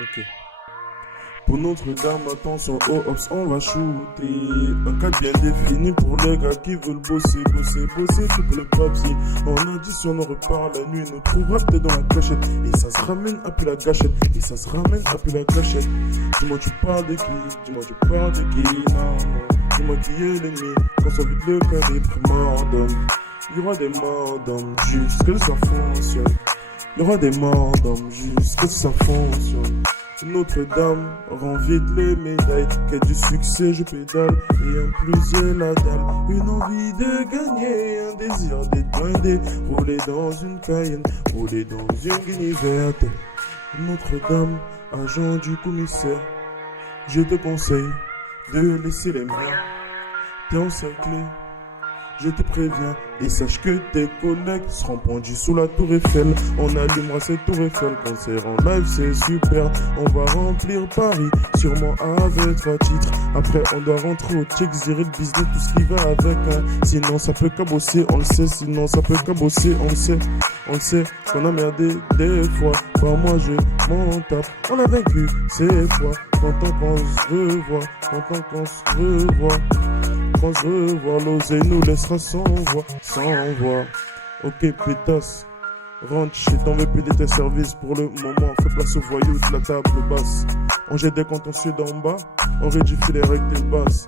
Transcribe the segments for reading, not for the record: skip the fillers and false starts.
Ok. Pour Notre-Dame, attention au Ops, on va shooter. Un cadre bien défini pour les gars qui veulent bosser tout le papier. On additionne, on repart la nuit, nous trouvera peut-être dans la cachette. Et ça se ramène à plus la gâchette, Dis-moi tu parles de qui, non. Dis-moi qui est l'ennemi, qu'on soit vite le calibre mort d'homme. Il y aura des morts d'hommes jusque ça fonctionne. Il y aura des morts d'hommes jusque ça fonctionne. Notre-Dame rend vite les médailles. Quête du succès, je pédale. Et en plus j'ai la dalle. Une envie de gagner, un désir d'être blindé. Rouler dans une Cayenne, rouler dans une Guinée verte. Notre-Dame, agent du commissaire, je te conseille de laisser les miens. T'es encerclé, je te préviens, et sache que tes collègues seront pendus sous la tour Eiffel. On allumera cette tour Eiffel, concert en live, c'est super. On va remplir Paris, sûrement avec 3 titres. Après on doit rentrer au check, gérer le business, tout ce qui va avec, hein. Sinon ça peut cabosser, on le sait, on le sait, qu'on a merdé des fois. Par moi je m'en tape, on a vaincu ces fois. Content qu'on se revoit, Quand je revois, l'oseille nous laissera sans voix. Ok, pétasse, rentre chez ton VP de tes services pour le moment. Fais place aux voyous de la table basse. On jette des contentieux d'en bas, on rédifie les règles de base.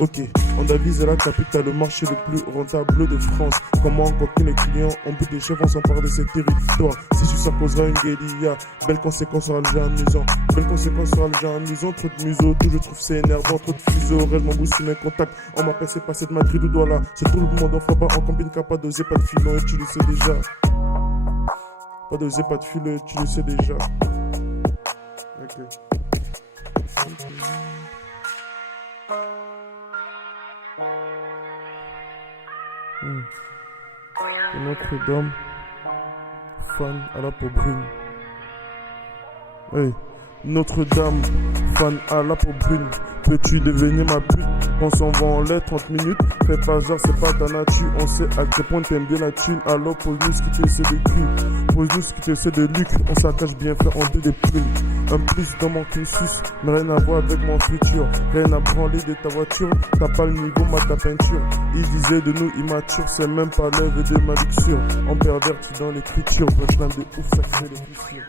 Ok, on a visé la capitale, le marché le plus rentable de France. Comment encoquer les clients, on peut des chefs, on s'empare de ces territoires. C'est sûr, ça causera une guérilla. Belle conséquence sera le jeu amusant. Trop de museaux, tout je trouve c'est énervant. Trop de fuseaux, réellement bousser mes contacts. On m'appelle, c'est passé de Madrid ou Douala. C'est tout le monde en pas en camping, pas d'oser, pas de filon, et tu le sais déjà. Pas d'oser, pas de filon, tu le sais déjà. Ok. Notre-Dame, fan à la peau brune. Hey. Notre-Dame, fan à la peau brune. Peux-tu devenir ma pute? On s'en va en l'air 30 minutes. Fais pas hasard, c'est pas ta nature. On sait à quel point t'aimes bien la thune. Alors pose-nous ce qui te sait de cul. Pose-nous ce qui te sait de luc. On s'attache bien faire en deux des plumes. Un plus dans mon cursus, mais rien à voir avec mon futur. Rien à branler de ta voiture. T'as pas le niveau, ta peinture. Il disait de nous immatures, c'est même pas l'œuvre de ma luxure. On pervertit dans l'écriture. Punchline de ouf, ça crée les fissures.